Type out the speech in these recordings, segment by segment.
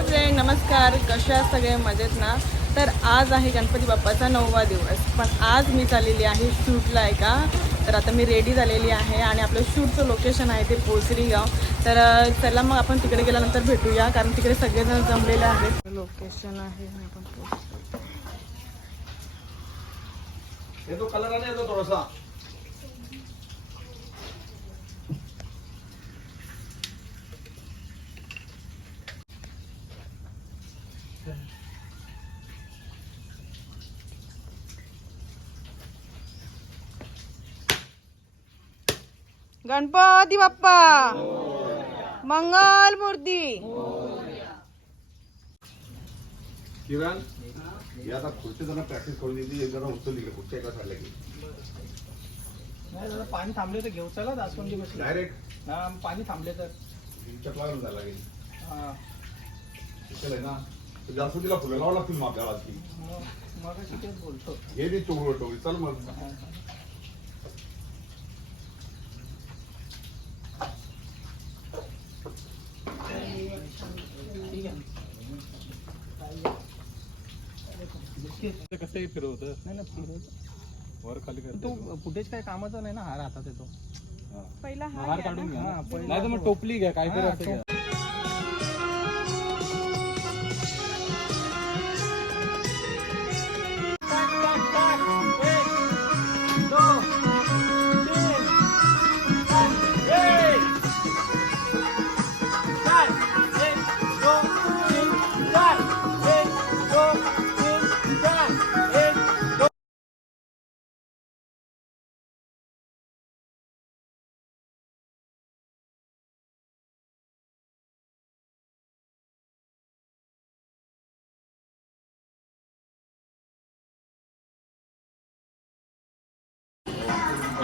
Hi friend नमस्कार. कशा सगळे? मजेत ना? तर आज आहे गणपती बाप्पाचा नववा दिवस. पण आज मी चाललेली आहे शूटला आहे का? तर आता मी रेडी झालेली आहे आणि आपलं शूटचं लोकेशन आहे ते पोचरी गाव तर चला मग आपण तिकडे गेल्यानंतर भेटूया कारण तिकडे सगळेजण जमलेले आहेत. लोकेशन आहे आणि आपण पोहोचलो. ये तो कलर आने दो थोड़ा सा गणपती बाप्पा. मंगल मूर्ती. किरण ये आता खुर्ची जरा प्रॅक्टिस करून दिली एक जरा उचलली का खुर्ची एका साईडला गेली नाही दादा पाणी थांबले तर घेऊ. चला दासवंदी बसली डायरेक्ट हा पाणी थांबले तर. चकला जायला गेली हा. आहे ना. तर जास्वंदीला फुलं लावावं लागतील मग आपल्याला. ती मग मग तेच बोलतो. हे दे चोगळ टोळी चल मग हा. ठीक आहे कसंही फिरवत? नाही ना फिरवतो. वर खाली करते तो फुटेज काय कामाचा नाही ना हार हातात येतो. पहिला हा हार घ्या ना. काढून घ्या हा, ना. पहिला नाही तर मग टोपली घ्या काहीतरी हा, असं घ्या.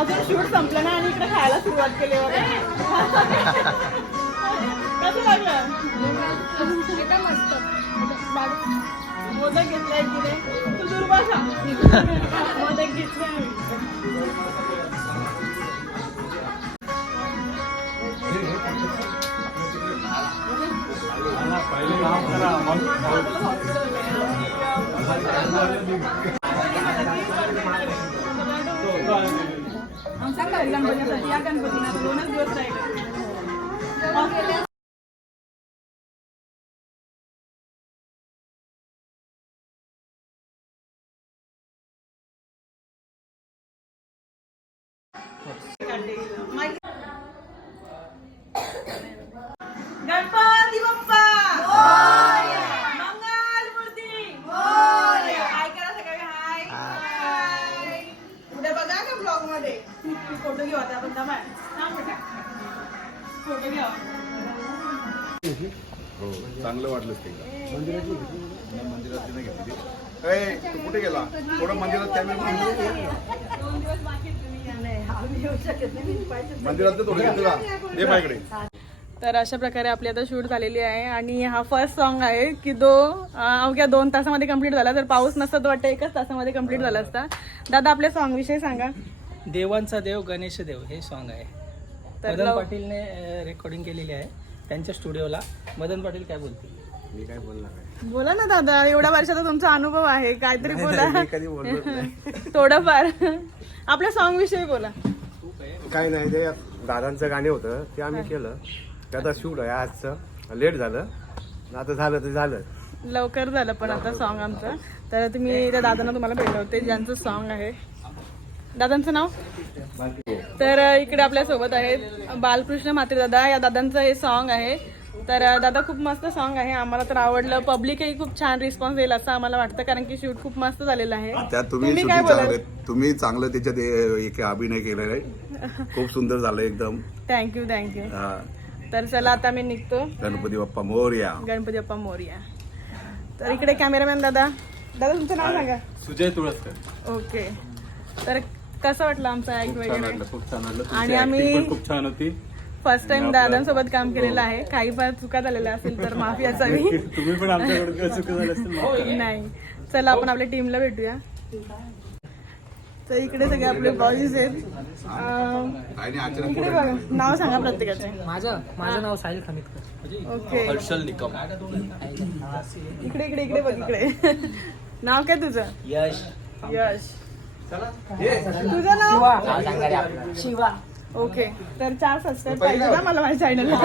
अजून शूट संपलं ना आणि इकडे खायला सुरुवात केली बघा. कसं लागलं? मोदक घेतलाय की रे तू दुर्भाषा मोदक घेतलाय. पहिले काम करा मग आमचा काय गणपतीसाठी या गणपतीला दोनच दिवस राहिले. चांगलं वाटलं ते. नाही घेतली. तू कुठे गेला? थोडं मंदिरात कॅमेरा दोन दिवस बाकी आहेत तुम्ही या. मंदिरात ते थोडं घेतलं दे माझ्याकडे तर अशा प्रकारे आपली आता शूट झालेली आहे आणि हा फर्स्ट सॉन्ग आहे की तो अं, अवघ्या दोन तासामध्ये कंप्लीट झाला. तर पाऊस नसता तर वाटतं एकच तासामध्ये कंप्लीट झाला असता. दादा आपल्या सॉन्ग विषयी सांगा. देवांचा देव गणेश देव हे सॉन्ग आहे. तर पाटीलने रेकॉर्डिंग केलेली आहे. त्यांच्या स्टुडिओला. मदन पाटील काय बोलतील? मी काय बोलणार बोला ना दादा एवढ्या वर्षाचा तुमचा अनुभव आहे काहीतरी बोला. थोडंफार. आपल्या सॉन्ग विषयी बोला. काय नाही ते दादांचं गाणे होतं ते आम्ही केलं. ते आता शूट आहे आजचं. लेट झालं. आता झालं ते झालं. लवकर झालं पण आता सॉन्ग आमचं. तर तुम्ही त्या दादांना तुम्हाला भेटले होते ज्यांचं सॉन्ग आहे. दादांचं नाव? तर इकडे आपल्यासोबत आहेत बालकृष्ण म्हात्रे दादा. या दादांचं हे सॉन्ग आहे. तर दादा खूप मस्त सॉन्ग आहे. आम्हाला तर आवडलं. पब्लिकही खूप छान रिस्पॉन्स येईल असं आम्हाला वाटतं कारण की शूट खूप मस्त झालेलं आहे. त्यात तुम्ही काय बोलाल? चांगले तुम्ही चांगलं त्याच्यात ए- एक अभिनय केलेला आहे. खूप सुंदर झालं एकदम. थँक्यू थँक्यू हा. तर चला आता मी निघतो. गणपती बाप्पा मोरया. गणपती बाप्पा मोरया. तर इकडे कॅमेरामॅन दादा. दादा तुमचं नाव सांगा. सुजय तुळसकर. ओके तर कसं वाटलं आमचं ऍक्ट छान वगैरे? वाटलं खूप छान वाटलं. आणि तुमची आम्ही- acting पण खूप छान होती. फर्स्ट टाइम दादांसोबत काम केलेलं आहे. काही फार चुका झालेल्या असेल तर माफी असावी. तुम्ही पण आमच्याकडे चुकी झाली असेल माफ करा. नाही. चला आपण आपल्या टीमला भेटूया. तर इकडे सगळे आपले बॉईज आहेत. अं, इकडे बघा. नाव सांगा प्रत्येकाचे. माझं माझं नाव साहिल खमितकर ओके. हर्षल निकम. इकडे इकडे इकडे बघ इकडे. नाव काय तुझं? यश. यश. तुझं नाव? शिवा. ओके. तर चार सबस्क्राईब पाहिजे ना मला माझ्या चॅनलला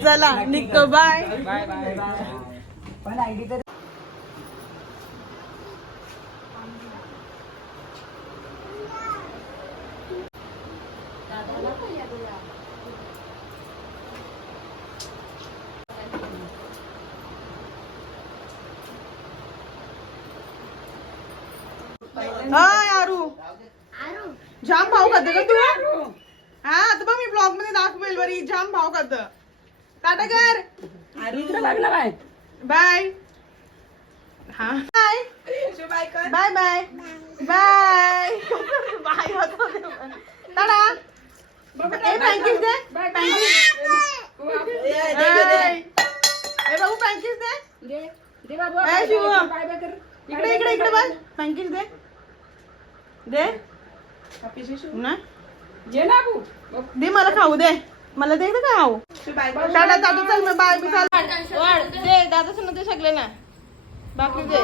चला निघतो. Bye bye bye bye hi Aaru जाम भाव खात का तू? हा आता बघ मी ब्लॉगमध्ये दाखवेल बरी जाम भाव खात. टाटा कर. बाय. बाय. हा. Bye. Bye bye. Bye. Bye होतो. टाटा. ए पँकीस दे. बाबू पँकीस दे. शिव. इकडे इकडे इकडे बस. पँकीस दे. दे. ना. दे मला खाऊ दे. मला दे का खाऊ. टाटा टाटा चल मी बाय मी चाल. वाढ दे दादा सुन दे सगळे ना. बाकी दे.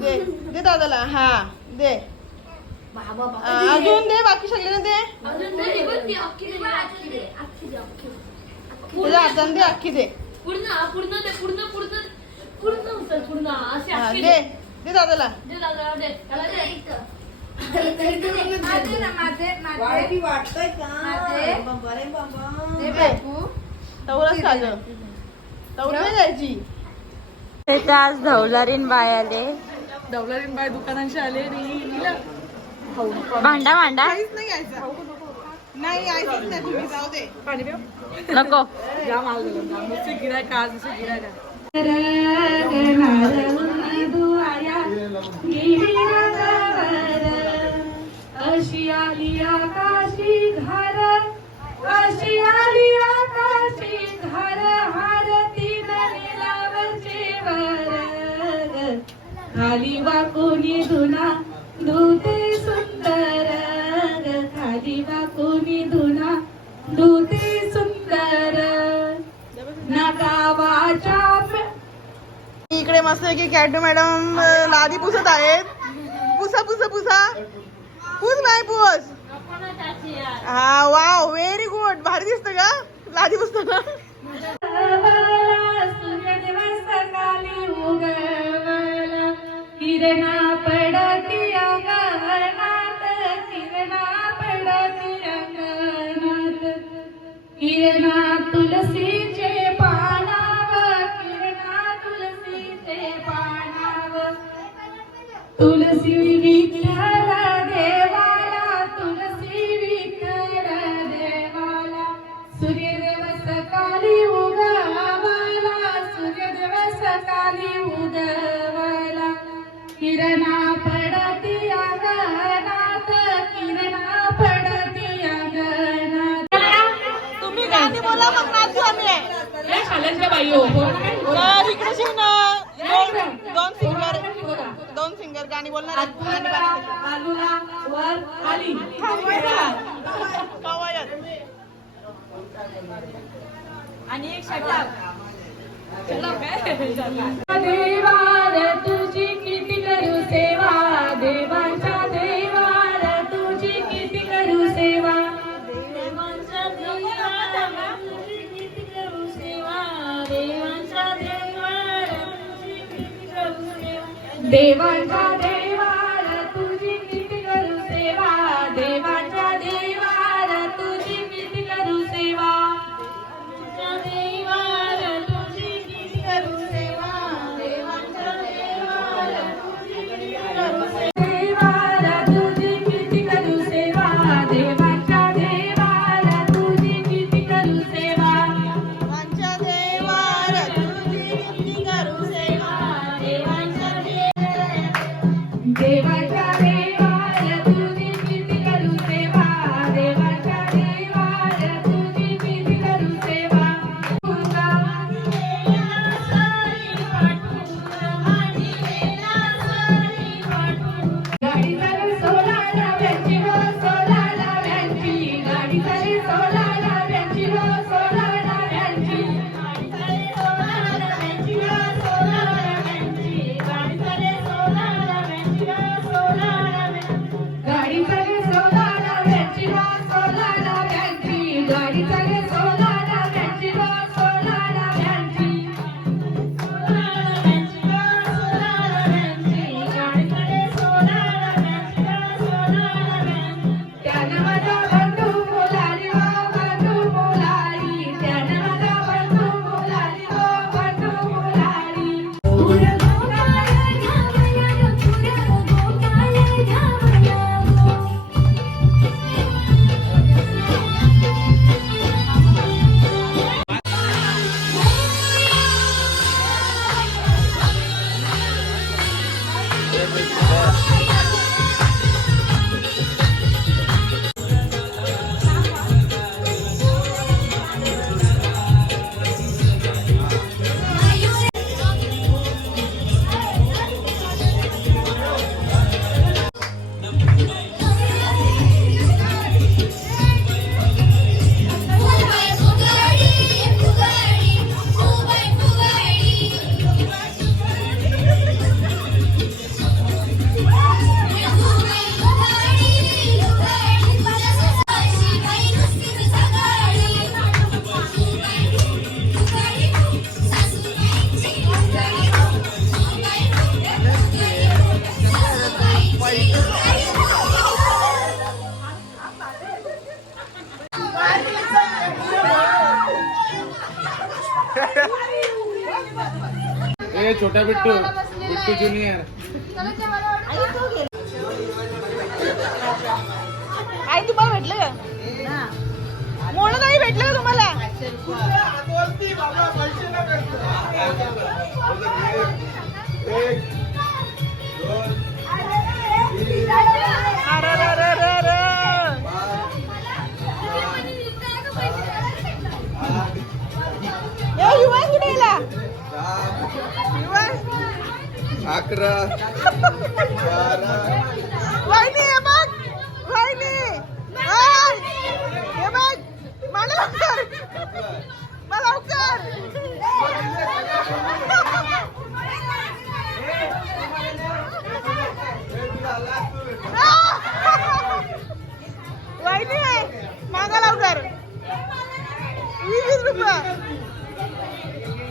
दे. दे दादाला. हा दे. अजून दे बाकी सगळे दे. तुझ्या हाताने दे अख्खी दे पूर्ण पूर्ण पूर्ण पूर्ण पूर्ण पूर्ण. असे दे. दे दादाला तवरच. तवर जायची ते आज धवलारीन बाय आले डवलारीन बाय दुकानांशी आले. भांडा भांडा काहीच नाही घ्यायचं नाही यायचंच नाही तुम्ही जाऊ दे पाणी पिऊ नको आज अशी आली आकाशी घर अशी आली आकाशी घर हारतीन निलावचे वर खाली वाकुनी धुना धुते इकडे मस्त की कॅटू मॅडम लादी पुसत आहेत. पुसा पुसा पुसा. पुस बाय पुस. हा वाव व्हेरी गुड भारी दिसत का लादी पुसताना. सूर्यदिवसकाली दोन दोन सिंगर दोन सिंगर गाणी बोलणार आहेत. गाणी गाणार. बाजूला वर देवांचा day by day. Yeah. ए छोटा बिट्टू बिट्टू ज्युनियर आई तुम्हाला भेटलं का? मोड नाही भेटलं का तुम्हाला?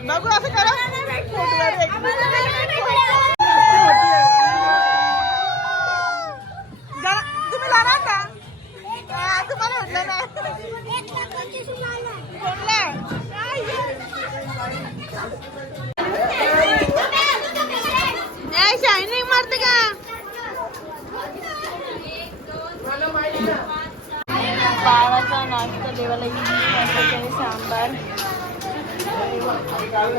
बघू असं करा फोटोवर एक. तुम्ही लहान का तुम्हाला म्हटलं కాదు